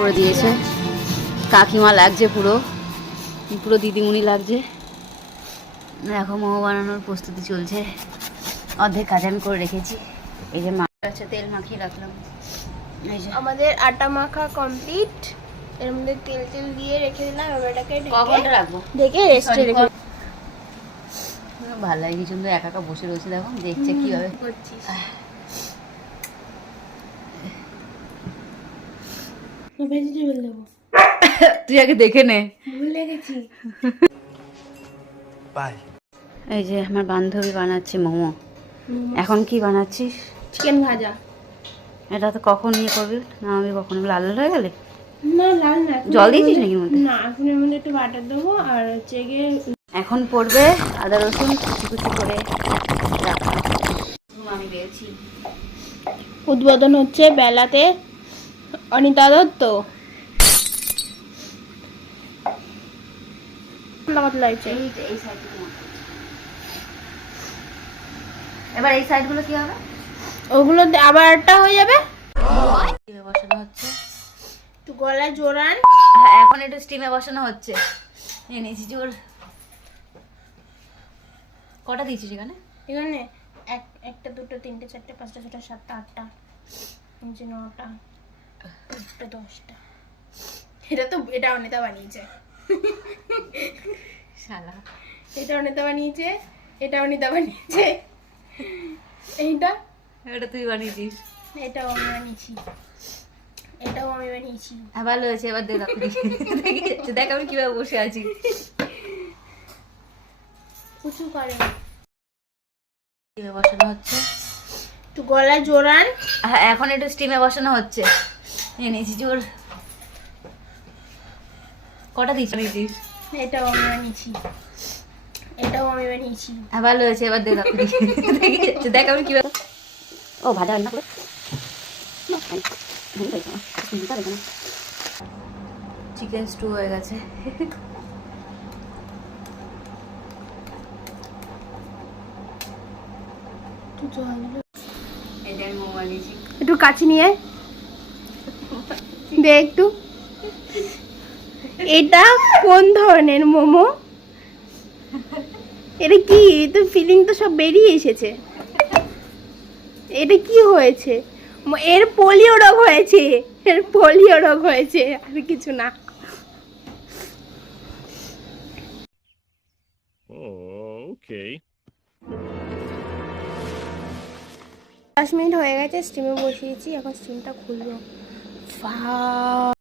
করে দিয়েছে। কাকিমা লাগছে, পুরো পুরো দিদিমণি লাগছে। এখন মোমো বানানোর প্রস্তুতি চলছে। অর্ধেক কাজ আমি করে রেখেছি। এই যে মাছ তেল মাখিয়ে রাখলাম। এই যে আমাদের আটা মাখা কমপ্লিট। এর মধ্যে তেল তেল দিয়ে রেখে দিলাম। এবার এটাকে কখনটা রাখবো ঢেকে রেস্টে রেখে। ভালো লাগে, সুন্দর একা একা বসে রয়েছে, দেখো দেখছে কিভাবে করছিস। ভেজিটেবল দেবো, তুই আগে দেখে নে। ভুলে গেছি। এই যে আমার বান্ধবী বানাচ্ছে মোমো। এখন কি বানাচ্ছিস? চিকেন ভাজা। এটা তো কখন ইয়ে করবি? না আমি কখন লাল লাল হয়ে গেলে? না লাল না, জল দিয়েছিস নাকি মধ্যে? না, এখন এর মধ্যে একটু বাটার দেবো আর হচ্ছে গিয়ে এখন পড়বে আদা রসুন কুচি কুচি করে রাখা। আমি পেয়েছি। উদ্বোধন হচ্ছে বেলাতে অনিতা দত্ত। এই সাইডগুলো এবার এই সাইডগুলো কি হবে? ওগুলো আবার একটা হয়ে যাবে। স্টিমে বসানো হচ্ছে। একটু গলায় জোরান। হ্যাঁ, এখন একটু স্টিমে বসানো হচ্ছে। এনেছি জোর। কটা দিয়েছিস এখানে? এখানে একটা দুটো তিনটে চারটে পাঁচটা ছটা সাতটা আটটা নিচে নটা 10টা। এটা অনিতা বানিয়েছে। শালা, এটা অনিতা বানিয়েছে, এটা অনিতা বানিয়েছে, এইটা এটা তুই বানিয়েছিস? এটাও আমি বানিয়েছি, এটাও আমি বানিয়েছি। হ্যাঁ, ভালো হয়েছে। এবার দেখ দেখ আমি কিভাবে বসে আছি। উঁচু করে স্টিমে বসানো হচ্ছে। একটু গলায় জোরান। হ্যাঁ, এখন একটু স্টিমে বসানো হচ্ছে। এনেছি জোর। কটা দিয়েছিস? এটাও আমি বানিয়েছি, এটাও আমি বানিয়েছি। হ্যাঁ, ভালো হয়েছে। এবার দেখ দেখ আমি কিভাবে। ও ভাজা রান্না করে চিকেন স্টু হয়ে গেছে। এটা আমি মোমো বানিয়েছি। একটু কাছে নিয়ে দে একটু। এটা কোন ধরনের মোমো? এটা কি? তো ফিলিং তো সব বেরিয়ে এসেছে। এটা কি হয়েছে? এর পোলিও রোগ হয়েছে, এর পোলিও রোগ হয়েছে, আর কিছু না। Okay. 10 মিনিট হয়ে গেছে, স্টিমে বসিয়েছি, এখন স্টিমটা খুলবো।